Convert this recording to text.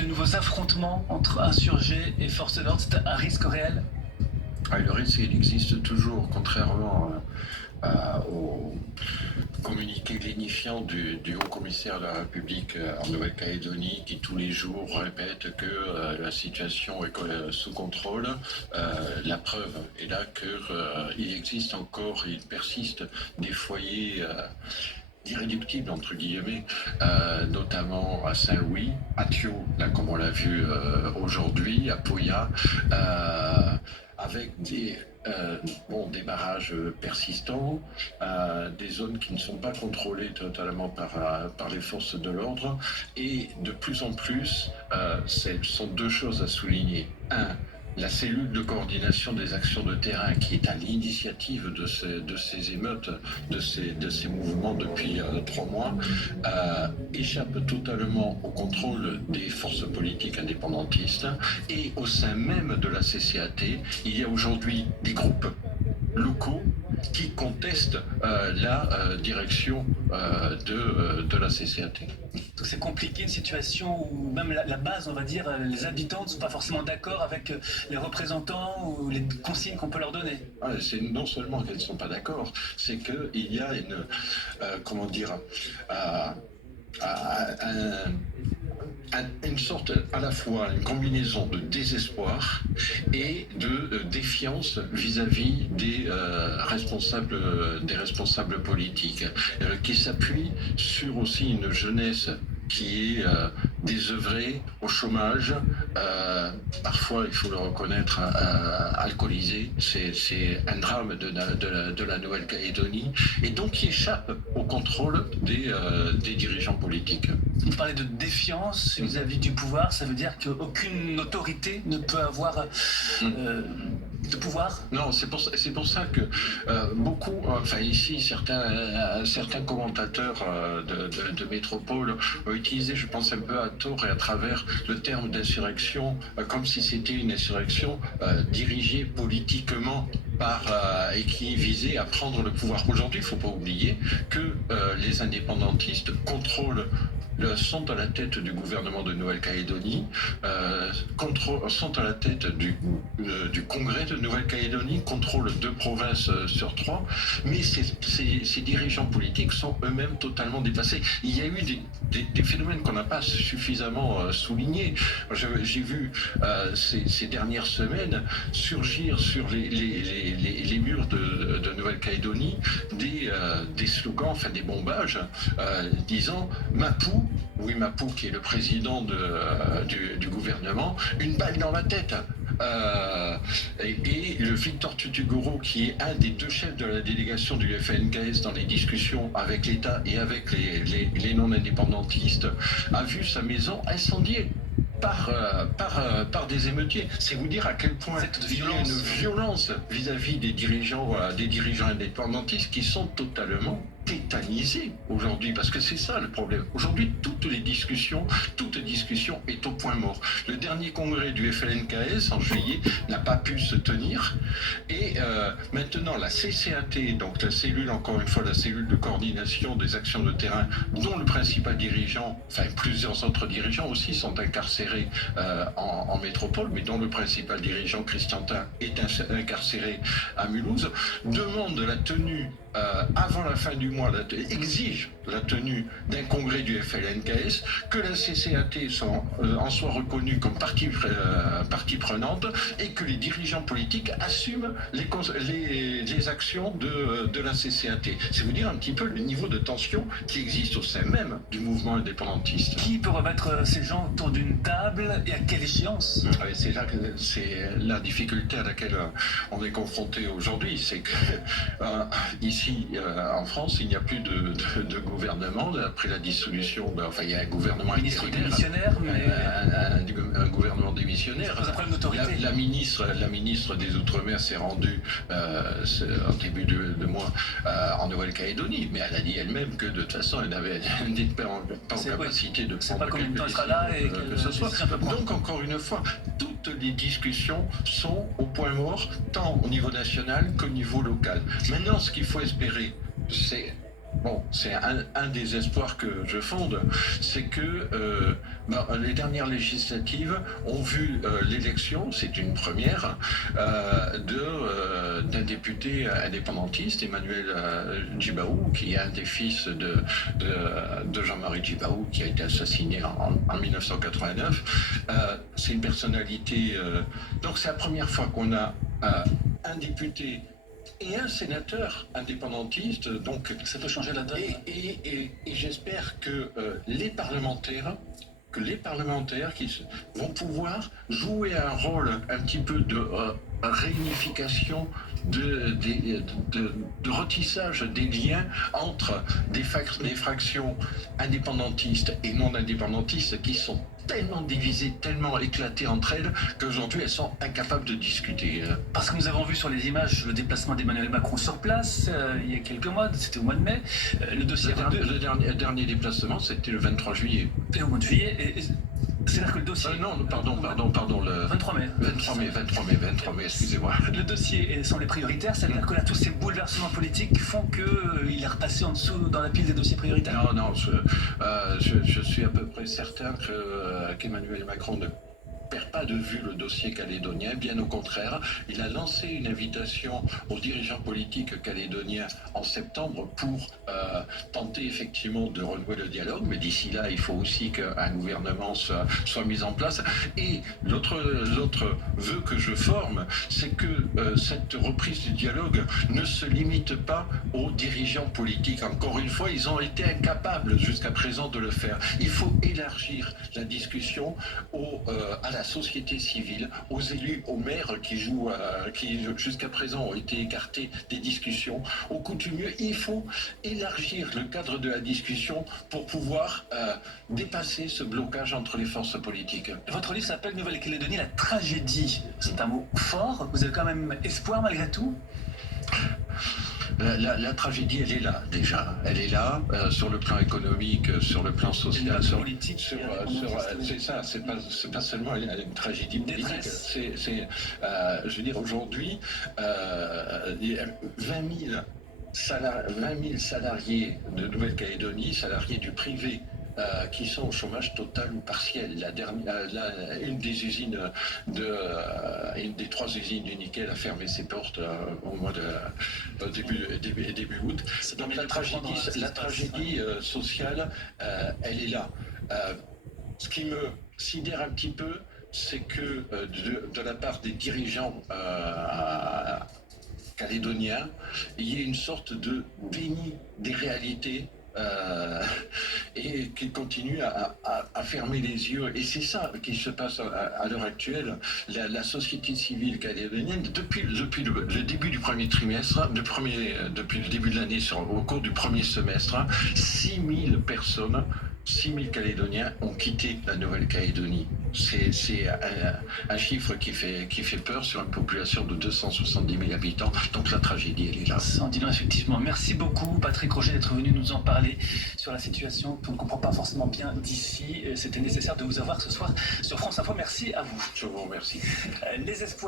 de nouveaux affrontements entre insurgés et forces de l'ordre? C'est un risque réel? Le risque, il existe toujours, contrairement au communiqué lénifiant du haut-commissaire de la République en Nouvelle-Calédonie qui tous les jours répète que la situation est sous contrôle. La preuve est là qu'il existe encore, il persiste des foyers irréductibles entre guillemets, notamment à Saint-Louis, à Thio, là comme on l'a vu aujourd'hui, à Poya, avec des barrages persistants, des zones qui ne sont pas contrôlées totalement par les forces de l'ordre, et de plus en plus, ce sont deux choses à souligner. La cellule de coordination des actions de terrain qui est à l'initiative de ces émeutes, de ces mouvements depuis 3 mois, échappe totalement au contrôle des forces politiques indépendantistes, et au sein même de la CCAT, il y a aujourd'hui des groupes locaux qui contestent la direction de la CCAT. Donc c'est compliqué, une situation où même la base, on va dire, les habitants ne sont pas forcément d'accord avec les représentants ou les consignes qu'on peut leur donner. C'est non seulement qu'elles ne sont pas d'accord, c'est qu'il y a une sorte, à la fois une combinaison de désespoir et de défiance vis-à-vis des responsables politiques, qui s'appuient sur aussi une jeunesse qui est désœuvrée, au chômage, parfois, il faut le reconnaître, alcoolisée. C'est un drame de la Nouvelle-Calédonie, et donc qui échappe au contrôle des dirigeants politiques. Vous parlez de défiance vis-à-vis du pouvoir, ça veut dire qu'aucune autorité ne peut avoir de pouvoir? Non, c'est pour ça que beaucoup, ici, certains commentateurs de métropole ont utilisé, je pense, un peu à tort et à travers le terme d'insurrection, comme si c'était une insurrection dirigée politiquement et qui visait à prendre le pouvoir. Aujourd'hui, il ne faut pas oublier que les indépendantistes sont à la tête du gouvernement de Nouvelle-Calédonie, sont à la tête du Congrès de Nouvelle-Calédonie, contrôlent 2 provinces sur 3, mais ces dirigeants politiques sont eux-mêmes totalement dépassés. Il y a eu des phénomènes qu'on n'a pas suffisamment soulignés. J'ai vu ces dernières semaines surgir sur les murs de Nouvelle-Calédonie des slogans, des bombages, disant Mapou, qui est le président du gouvernement, une balle dans la tête. Et le Victor Tutugoro, qui est un des 2 chefs de la délégation du FLNKS dans les discussions avec l'État et avec les non-indépendantistes, a vu sa maison incendiée par des émeutiers. C'est vous dire à quel point il y a une violence vis-à-vis des dirigeants indépendantistes qui sont totalement tétanisés aujourd'hui, parce que c'est ça le problème. Aujourd'hui, toute discussion est au point mort. Le dernier congrès du FLNKS en juillet n'a pas pu se tenir, et maintenant la CCAT, donc la cellule, encore une fois, la cellule de coordination des actions de terrain, dont le principal dirigeant, plusieurs autres dirigeants aussi sont incarcérés en métropole, mais dont le principal dirigeant, Christian Tin, est incarcéré à Mulhouse, demande la tenue avant la fin du mois, exige la tenue d'un congrès du FLNKS, que la CCAT en soit reconnue comme partie prenante, et que les dirigeants politiques assument les actions de la CCAT. C'est vous dire un petit peu le niveau de tension qui existe au sein même du mouvement indépendantiste. Qui peut remettre ces gens autour d'une table, et à quelle échéance? C'est la difficulté à laquelle on est confronté aujourd'hui, c'est que ici en France, il n'y a plus de gouvernement après la dissolution. Il y a un gouvernement démissionnaire, un gouvernement démissionnaire. Ça pose un problème d'autorité. La ministre des Outre-mer s'est rendue en début de mois en Nouvelle-Calédonie, mais elle a dit elle-même que de toute façon, elle n'était pas en capacité de prendre quelque chose que ce soit. Donc encore une fois, toutes les discussions sont au point mort, tant au niveau national qu'au niveau local. Maintenant, ce qu'il faut espérer, c'est bon, c'est un des espoirs que je fonde, c'est que les dernières législatives ont vu l'élection, c'est une première, d'un député indépendantiste, Emmanuel Djibaou, qui est un des fils de Jean-Marie Djibaou, qui a été assassiné en 1989. C'est une personnalité... donc c'est la première fois qu'on a un député et un sénateur indépendantiste, donc Ça peut changer la donne. et j'espère que les parlementaires vont pouvoir jouer un rôle un petit peu de réunification, de retissage des liens entre des fractions indépendantistes et non indépendantistes qui sont tellement divisées, tellement éclatées entre elles, qu'aujourd'hui elles sont incapables de discuter. Parce que nous avons vu sur les images le déplacement d'Emmanuel Macron sur place il y a quelques mois, c'était au mois de mai. Le dossier Le dernier déplacement, c'était le 23 juillet. Et au mois de juillet. C'est-à-dire que le dossier... non, pardon, le 23 mai. 23 mai, excusez-moi. Le dossier semblait prioritaire, c'est-à-dire que là, tous ces bouleversements politiques font qu'il est repassé en dessous dans la pile des dossiers prioritaires. Non, je suis à peu près certain qu'Emmanuel Macron ne perd pas de vue le dossier calédonien, bien au contraire. Il a lancé une invitation aux dirigeants politiques calédoniens en septembre pour tenter effectivement de renouer le dialogue, mais d'ici là, il faut aussi qu'un gouvernement soit mis en place. Et l'autre vœu que je forme, c'est que cette reprise du dialogue ne se limite pas aux dirigeants politiques. Encore une fois, ils ont été incapables jusqu'à présent de le faire. Il faut élargir la discussion à la société civile, aux élus, aux maires qui jusqu'à présent ont été écartés des discussions, aux coutumiers. Il faut élargir le cadre de la discussion pour pouvoir dépasser ce blocage entre les forces politiques. Votre livre s'appelle Nouvelle-Calédonie, la tragédie. C'est un mot fort. Vous avez quand même espoir malgré tout? La tragédie, elle est là déjà. Elle est là sur le plan économique, sur le plan social, sur politique. c'est ça. C'est pas seulement une tragédie politique. Je veux dire, aujourd'hui, 20 000 salariés de Nouvelle-Calédonie, salariés du privé, qui sont au chômage total ou partiel. Une des 3 usines du nickel a fermé ses portes au mois début août. Donc la tragédie sociale, elle est là. Ce qui me sidère un petit peu, c'est que de la part des dirigeants calédoniens, il y ait une sorte de déni des réalités et qu'ils continuent à fermer les yeux. Et c'est ça qui se passe à l'heure actuelle. La société civile calédonienne, depuis le début du premier trimestre, depuis le début de l'année, au cours du premier semestre, 6 000 personnes, 6 000 Calédoniens ont quitté la Nouvelle-Calédonie. C'est un chiffre qui fait peur sur une population de 270 000 habitants. Donc la tragédie, elle est là. Sans dire effectivement. Merci beaucoup, Patrick Roger, d'être venu nous en parler sur la situation qu'on ne comprend pas forcément bien d'ici. C'était nécessaire de vous avoir ce soir sur France Info. Merci à vous. Je vous remercie. Les espoirs.